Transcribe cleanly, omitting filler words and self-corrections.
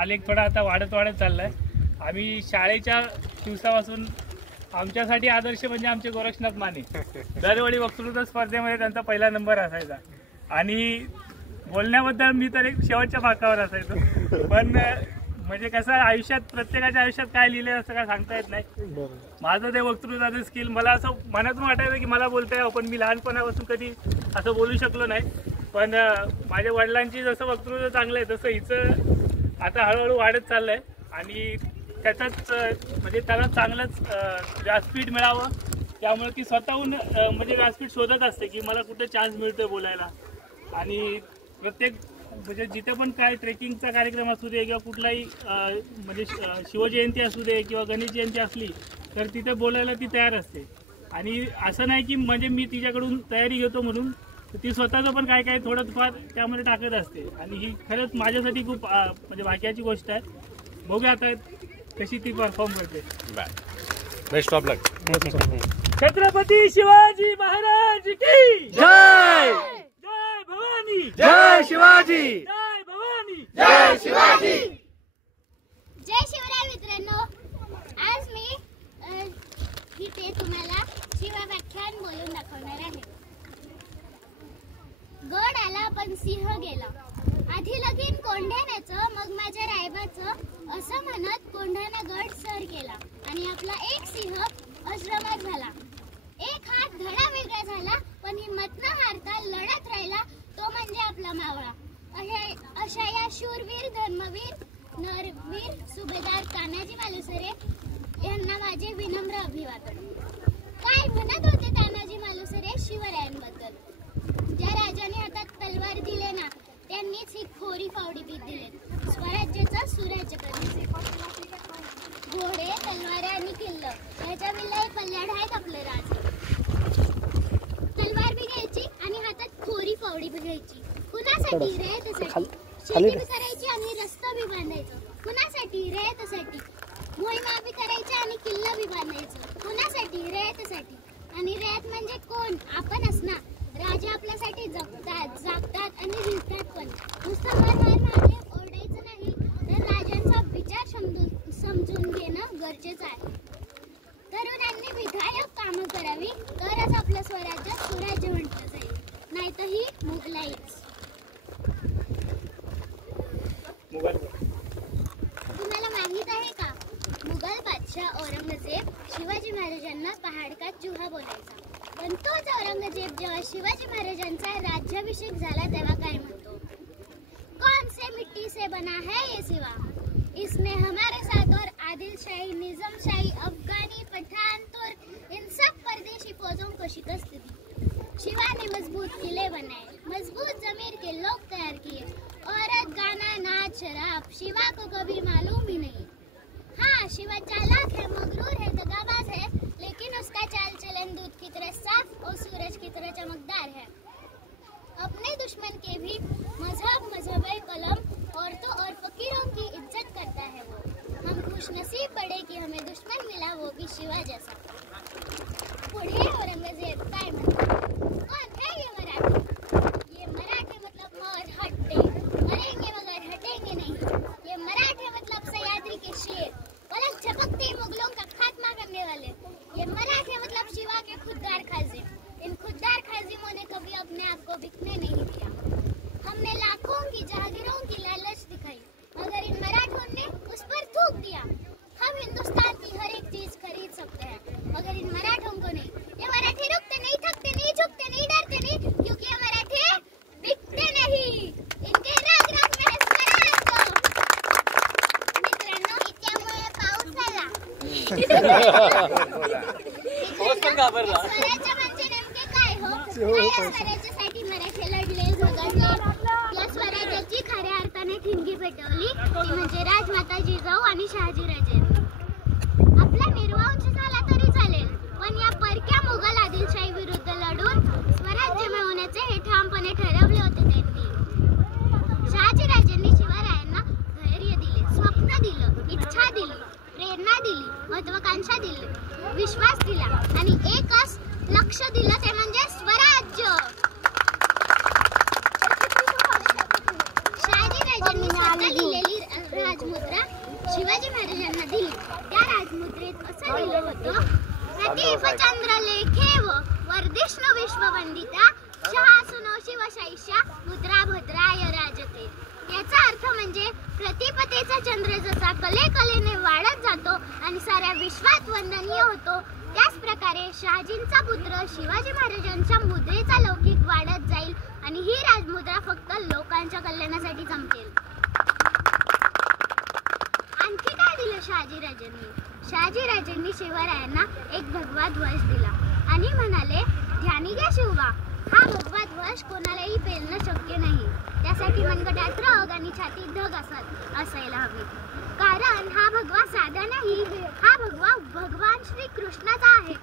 आलेख थोडा आता वाढत चाललाय। आम्ही शाळेच्या दिवसापासून आमच्यासाठी आदर्श म्हणजे आमचे गोरक्षनाथ माने, दरवेळी वक्तृत्व स्पर्धेमध्ये त्यांचा पहिला नंबर असायचा आणि बोलण्याबद्दल मी तर एक शेवटच्या भागावर असायचो। पण म्हणजे कसं आयुष्यात प्रत्येकाच्या आयुष्यात काय लिहिलंय असं काय सांगता येत नाही। माझं ते वक्तृत्वाचं स्किल मला असं मनातून वाटायचं की मला बोलता यावं, पण मी लहानपणापासून कधी असं बोलू शकलो नाही। पण माझ्या वडिलांची जसं वक्तृत्व चांगलं आहे तसं हिचं आता हळूहळू वाढत चाललंय आणि त्याचाच म्हणजे त्याला चांगलंच व्यासपीठ मिळावं, त्यामुळे ती स्वतःहून म्हणजे व्यासपीठ शोधत असते की मला कुठे चान्स मिळतोय बोलायला। आणि प्रत्येक म्हणजे जिथे पण काय ट्रेकिंगचा कार्यक्रम असू दे किंवा कुठलाही म्हणजे शिवजयंती असू दे किंवा गणेश जयंती असली तर तिथे बोलायला ती तयार असते। आणि असं नाही की म्हणजे मी तिच्याकडून तयारी घेतो म्हणून, ती स्वतःचं पण काय थोडंफार त्यामध्ये टाकत असते आणि ही खरंच माझ्यासाठी खूप म्हणजे भाग्याची गोष्ट आहे। बघूया आता कशी ती परफॉर्म करते। बेस्ट ऑफ लक। छत्रपती शिवाजी महाराज की जय। जय भवानी, जय शिवाजी, जय भवानी, जय शिवाजी। जय शिवराय मित्रांनो, आज मी इथे तुम्हाला शिवव्याख्यान बोलून दाखवणार आहे। गड आला पण सिंह गेला, आधी लगीन कोंढाण्याचं मग माझ्या रायबाचं असं म्हणत कोंढाणा गड सर केला आणि आपला एक सिंह अश्रमात झाला। एक हात धडा वेगळा झाला पण हिम्मत न हारता लढत राहिला तो म्हणजे आपला मावळा। अशा या शूरवीर धर्मवीर नरवीर सुभेदार तानाजी मालुसरे यांना माझे विनम्र अभिवादन। काय म्हणत होते तानाजी मालुसरे शिवरायांबद्दल? ज्या राजाने हातात तलवार दिले ना त्यांनीच ही खोरी फावडी दिले, स्वराज्याचा सुराज्य करण्याचे। घोडे तलवार आणि किल्ल याच्या विल्ला पल्ल्याड आहेत आपले राजे। तलवार बी घ्यायची आणि हातात खोरी फावडी बी घ्यायची, कुणासाठी? रयतेसाठी। शेती बी करायची आणि रस्ता बी बांधायचं, कुणासाठी? रयतेसाठी। मोहिमा बी करायची आणि किल्ला बी बांधायचं, कुणासाठी? रयतेसाठी। आणि रयत म्हणजे कोण? आपणच ना। राजे आपल्यासाठी जगतात, जागतात आणि जिंकतात पण। नुसतं मागे ओरडायचं नाही तर राजांचा विचार समजून घेणं गरजेचं आहे। तरुणांनी विधायक कामं करावी तरच आपलं स्वराज्य सुराज्य म्हटलं जाईल, नाहीतर ही मुघलाईच। तुम्हाला माहित आहे का, मुघल बादशाह औरंगजेब शिवाजी महाराजांना पहाड का चूहा बोलायचा, पण तोच औरंगजेब जेव्हा शिवाजी महाराजांचा राज्याभिषेक झाला तेव्हा काय म्हणतो? कौन से मिट्टी से बना है ये सिवा, इसमें हमारे साथ और आदिलशाही, निजामशाही, अफगानी, पठान, तुर्क इन सब परदेशी फौजों को शिकस्त दी। शिवा ने मजबूत किले बनाए, मजबूत जमीर के लोग तैयार किए, औरत, गाना, नाच, शराब शिवा को कभी मालूम ही नहीं। हाँ, शिवा चालाक है, मगरूर है, दगाबाज है, लेकिन उसका चाल चलन दूध की तरह साफ और सूरज की तरह चमकदार है। अपने दुश्मन के भी मजहब कलम औरतों और फकीरों की इज्जत करता है वो। हम खुश नसीब पड़े कि हमें दुश्मन मिला वो भी शिवा जैसा। पुढे औरंगजेब काय म्हणतो? कौन है ये मराठी? ये मराठे मतलब मरहट्टे, मरेंगे मगर हटेंगे नहीं। ये मराठे मतलब सह्याद्री के शेर, पलक झपकते मुगलों का खात्मा करने वाले। ये मराठे मतलब शिवा के खुददार खाजिम। इन खुददार खाजिमों ने कभी अपने आप को बिकने नहीं दिया। हमने लाखों की जहागीरों की लालच दिखाई मगर इन मराठों ने उस पर थूक दिया। हम हिंदुस्तान की हर एक चीज खरीद सकते हैं मगर इन मराठों को नहीं। ये मराठी रुकते नहीं, थकते नहीं, झुकते नहीं, डरते नहीं, क्योंकि ये मराठे बिकते नहीं। इनके रग रग में है स्वराज्य। मित्रांनो, त्यामुळे पाऊस आला। स्वराज्य म्हणजे नेमके काय हो? स्वराज्यासाठी मराठी लढले, झगडले, या स्वराज्याची खऱ्या अर्थाने ठिणगी पेटवली ती म्हणजे राजमाता जिजाऊ आणि शहाजीराजे। आपला निर्वंश झाला तरी चालेल पण या परक्या मुघल आदिलशाही विरुद्ध लढून स्वराज्य मिळवण्याचे हे ठामपणे ठरवले होते त्यांनी। शहाजीराजांनी शिवरायांना धैर्य दिले, स्वप्न दिलं, इच्छा दिली, प्रेरणा दिली, महत्वाकांक्षा दिली, विश्वास दिला आणि एकच लक्ष दिलं ते म्हणजे स्वराज्य। शहाजीराजांनी स्वतः लिहिलेली राजमुद्रा शिवाजी महाराजांना दिली. त्या राजमुद्रेत असं लिहिलं होतं, प्रतीप चंद्र लेखेव वर्धिष्णु विश्ववंदिता शहासुनो शिवशैष्या मुद्रा भद्राय राजते. याचा अर्थ म्हणजे प्रतिपतेचा चंद्र जसा कलेने वाढत जातो आणि साऱ्या विश्वात वंदनीय होतो, त्याच प्रकारे शहाजींचा पुत्र शिवाजी महाराजांच्या मुद्रेचा लौकिक वाढत जाईल आणि ही राजमुद्रा फक्त लोकांच्या कल्याणासाठी चमकेल. आणखी काय दिलं शहाजीराजांनी? शहाजीराजांनी शिवरायांना एक भगवा ध्वज दिला आणि म्हणाले, ध्यानी घ्या शिवबा, हा भगवा ध्वज कोणालाही पेलणं शक्य नाही. त्यासाठी मनगटात रग आणि छातीत धग असायला हवी, कारण हा भगवा साधा नाही, हा भगवा भगवान श्री कृष्णाचा आहे.